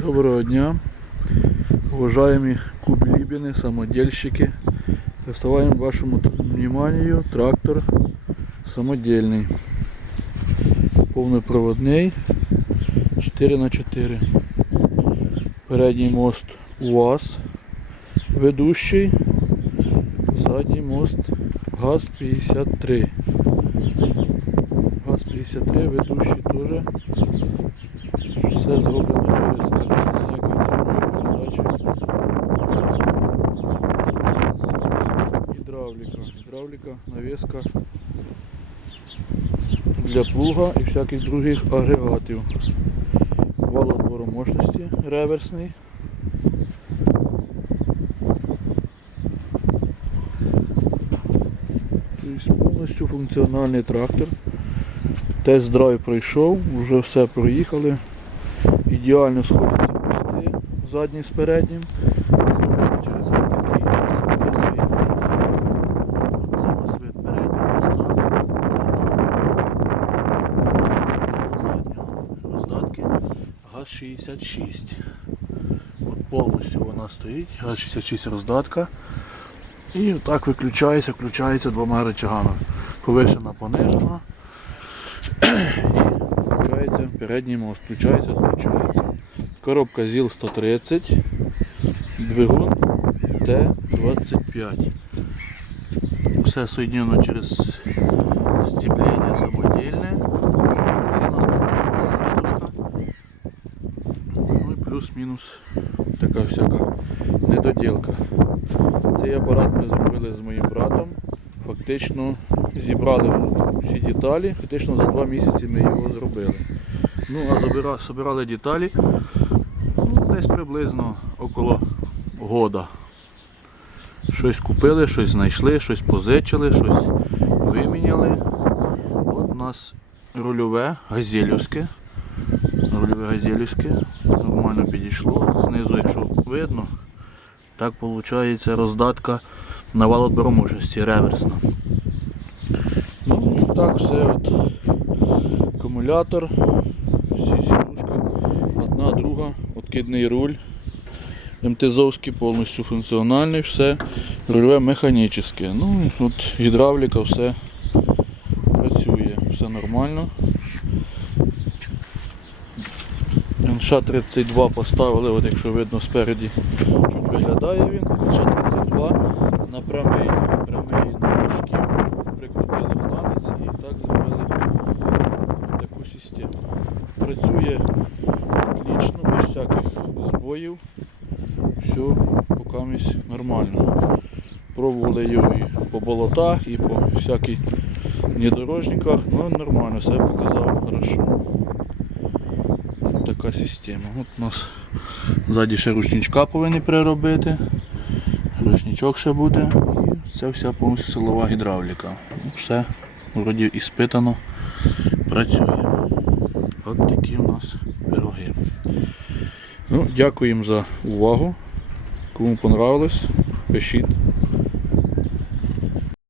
Доброго дня, уважаемые кубилибины, самодельщики. Доставаем вашему вниманию трактор самодельный, полнопроводный 4 на 4. Передний мост УАЗ, ведущий, задний мост ГАЗ-53. ГАЗ-53, ведущий теж все зроблено через ніякої цільної передачі. Гідравліка. Гідравліка, навіска для плуга і всяких других агрегатів. Вал отбору мощності реверсний. Тобто повністю функціональний трактор. Тест-драйв пройшов, вже все проїхали. Ідеально сходяться мости задній з переднім. Через отакий світ. Переднього моста. Роздатки ГАЗ-66. От повністю вона стоїть. ГАЗ-66 роздатка. І так виключається, включається двома рычагами. Повишена, понижена. Включається передній мост, включається, відключається. Коробка ЗІЛ 130, двигун Т-25. Все соєднено через степлення самодільне. Ну і плюс-мінус така всяка недоділка. Цей апарат ми зробили з моїм братом. Фактично зібрали всі деталі, фактично за два місяці ми його зробили. Ну, а забира, собирали деталі ну, десь приблизно около года. Щось купили, щось знайшли, щось позичили, щось виміняли. От у нас рульове газелівське. Рульове газелівське. Нормально підійшло. Знизу, якщо видно, так виходить роздатка на валоотборомощності реверсна. Так все от. Акумулятор, сідушка, одна, друга, откидний руль. МТЗовський повністю функціональний, все рульове механічне. Ну, от гідравліка, все працює, все нормально. НШ-32 поставили, от якщо видно спереді, чуть виглядає він. НШ-32 на прямий, прямий на шків прикрутили фланець і так зробили таку систему. Працює отлично, без всяких збоїв. Все поки нормально. Пробували його і по болотах, і по всяких внедорожниках, ну нормально, все показав хорошо. Така система. От у нас ззаді ще ручничка повинні переробити. Ручничок ще буде. І це вся повністю силова гідравліка. Все вроді іспитано працює. От такі у нас пироги. Ну, дякуємо за увагу. Кому понравилось, пишіть.